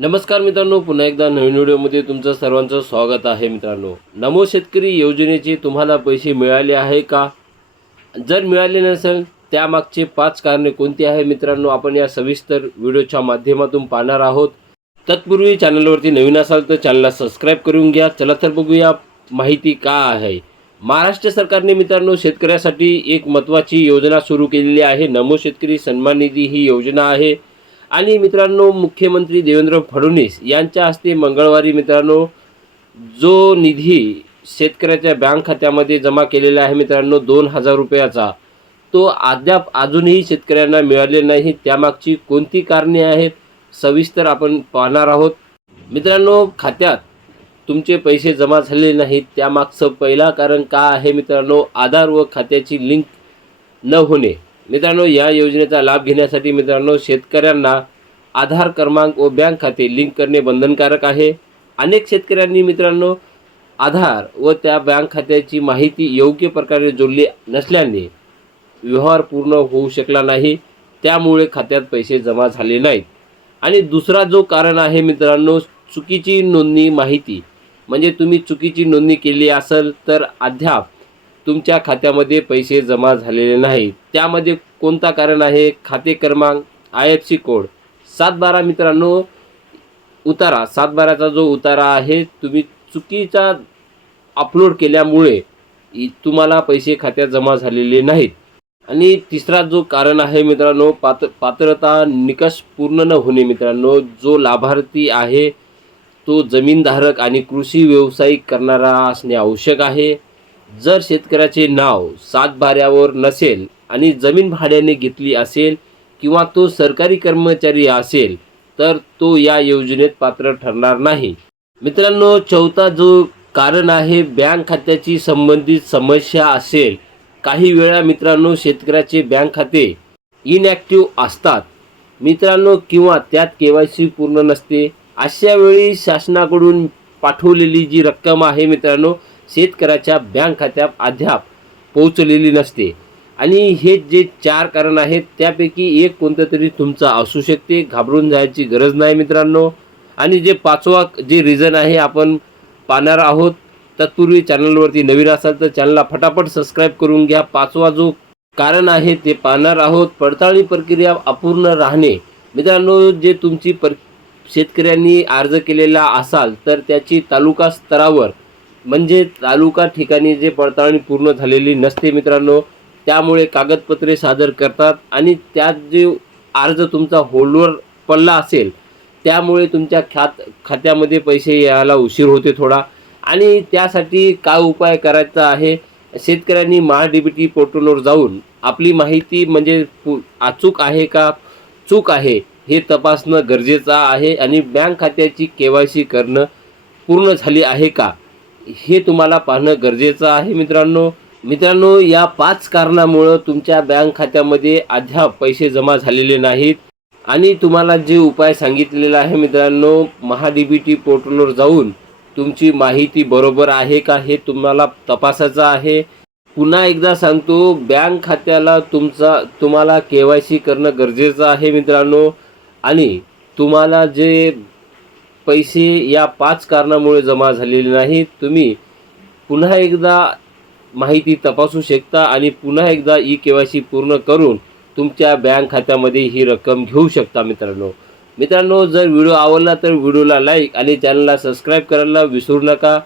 नमस्कार मित्रांनो पुन्हा एकदा नवीन व्हिडिओमध्ये तुमचं सर्वांचं स्वागत आहे मित्रांनो. नमो शेतकरी योजनेचे तुम्हाला पैसे मिळाले आहे का? जर मिळाले नसेल त्यामागचे पाच कारणे कोणती आहे मित्रांनो? आपण या सविस्तर व्हिडिओच्या माध्यमातून पाहणार आहोत. तत्पूर्वी चॅनलवरती नवीन असाल तर चॅनलला सबस्क्राईब करून घ्या. चला तर बघूया माहिती का आहे. महाराष्ट्र सरकारने मित्रांनो शेतकऱ्यासाठी एक महत्त्वाची योजना सुरू केलेली आहे. नमो शेतकरी सन्मान निधी ही योजना आहे. आणि मित्रांनो मुख्यमंत्री देवेंद्र फडणवीस यांच्या हस्ते मंगळवारी मित्रांनो जो निधी शेतकऱ्याच्या बँक खात्यामध्ये जमा केलेला आहे मित्रांनो दोन हजार रुपयाचा तो अद्याप अजूनही शेतकऱ्यांना मिळाले नाही. त्यामागची कोणती कारणे आहेत सविस्तर आपण पाहणार आहोत. मित्रांनो खात्यात तुमचे पैसे जमा झालेले नाहीत. त्यामागचं पहिला कारण का आहे मित्रांनो आधार व खात्याची लिंक न होणे. मित्रांनो या योजनेचा लाभ घेण्यासाठी मित्रांनो शेतकऱ्यांना आधार क्रमांक व बँक खाते लिंक करणे बंधनकारक आहे. अनेक शेतकऱ्यांनी मित्रांनो आधार व त्या बँक खात्याची माहिती योग्य प्रकारे जोडली नसल्याने व्यवहार पूर्ण होऊ शकला नाही. त्यामुळे खात्यात पैसे जमा झाले नाहीत. आणि दुसरा जो कारण आहे मित्रांनो चुकीची नोंदणी माहिती. म्हणजे तुम्ही चुकीची नोंदणी केली असेल तर अद्याप तुमच्या खात्यामध्ये पैसे जमा झालेले नाही त्यामध्ये कोणता कारण आहे? खाते क्रमांक आय एफ सी कोड. सात बारा मित्रांनो उतारा. सात बाराचा जो उतारा आहे तुम्ही चुकीचा अपलोड केल्यामुळे तुम्हाला पैसे खात्यात जमा झालेले नाहीत. आणि तिसरा जो कारण आहे मित्रांनो पात्र पात्रता निकष पूर्ण न होणे मित्रांनो जो लाभार्थी आहे तो जमीनधारक आणि कृषी व्यावसायिक करणारा असणे आवश्यक आहे. जर शेतकऱ्याचे नाव सातबाऱ्यावर नसेल आणि जमीन भाड्याने घेतली असेल किंवा तो सरकारी कर्मचारी असेल तर तो या योजनेत पात्र ठरणार नाही. मित्रांनो चौथा जो कारण आहे बँक खात्याची संबंधित समस्या असेल. काही वेळा मित्रांनो शेतकऱ्याचे बँक खाते इनॅक्टिव्ह असतात. मित्रांनो किंवा त्यात के वाय सी पूर्ण नसते. अशा वेळी शासनाकडून पाठवलेली जी रक्कम आहे मित्रांनो शेतकऱ्याच्या बँक खात्यात अद्याप पोहोचलेली नसते. आणि हे जे चार कारण आहेत त्यापैकी एक कोणतं तरी तुमचं असू शकते घाबरून जायची गरज नाही मित्रांनो. आणि जे पाचवा जे रिझन आहे आपण पाहणार आहोत तत्पूर्वी चॅनलवरती नवीन असाल तर चॅनलला फटाफट सबस्क्राईब करून घ्या. पाचवा जो कारण आहे ते पाहणार आहोत पडताळणी प्रक्रिया अपूर्ण राहणे. मित्रांनो जे तुमची पर शेतकऱ्यांनी अर्ज केलेला असाल तर त्याची तालुका स्तरावर म्हणजे तालुका ठिकाणी जे पडताळणी पूर्ण झालेली नसते मित्रांनो त्यामुळे कागदपत्रे सादर करतात आणि त्यात जे अर्ज तुमचा होल्डवर पडला असेल त्यामुळे तुमच्या खात खात्यामध्ये पैसे यायला उशीर होते थोडा. आणि त्यासाठी काय उपाय करायचा आहे? शेतकऱ्यांनी महा डी बी टी पोर्टलवर जाऊन आपली माहिती म्हणजे पु अचूक आहे का? चूक आहे हे तपासणं गरजेचं आहे आणि बँक खात्याची के वाय सी करणं पूर्ण झाली आहे का? हे तुम्हाला पाहणं गरजेचं आहे मित्रांनो. मित्रांनो या पाच कारणामुळं तुमच्या बँक खात्यामध्ये अद्याप पैसे जमा झालेले नाहीत. आणि तुम्हाला जे उपाय सांगितलेला आहे मित्रांनो महा डी बी टी पोर्टलवर जाऊन तुमची माहिती बरोबर आहे का हे तुम्हाला तपासायचं आहे. पुन्हा एकदा सांगतो बँक खात्याला तुमचा तुम्हाला के वाय सी करणं गरजेचं आहे मित्रांनो. आणि तुम्हाला जे पैसे या पाच कारणामुळे जमा झालेले नाहीत तुम्ही पुन्हा एकदा माहिती तपासू शकता आणि पुन्हा एकदा ई के वाय सी पूर्ण करून तुमच्या बँक खात्यामध्ये ही रक्कम घेऊ शकता मित्रांनो. मित्रांनो जर व्हिडिओ आवडला तर व्हिडिओला लाईक आणि चॅनलला सबस्क्राईब करायला विसरू नका.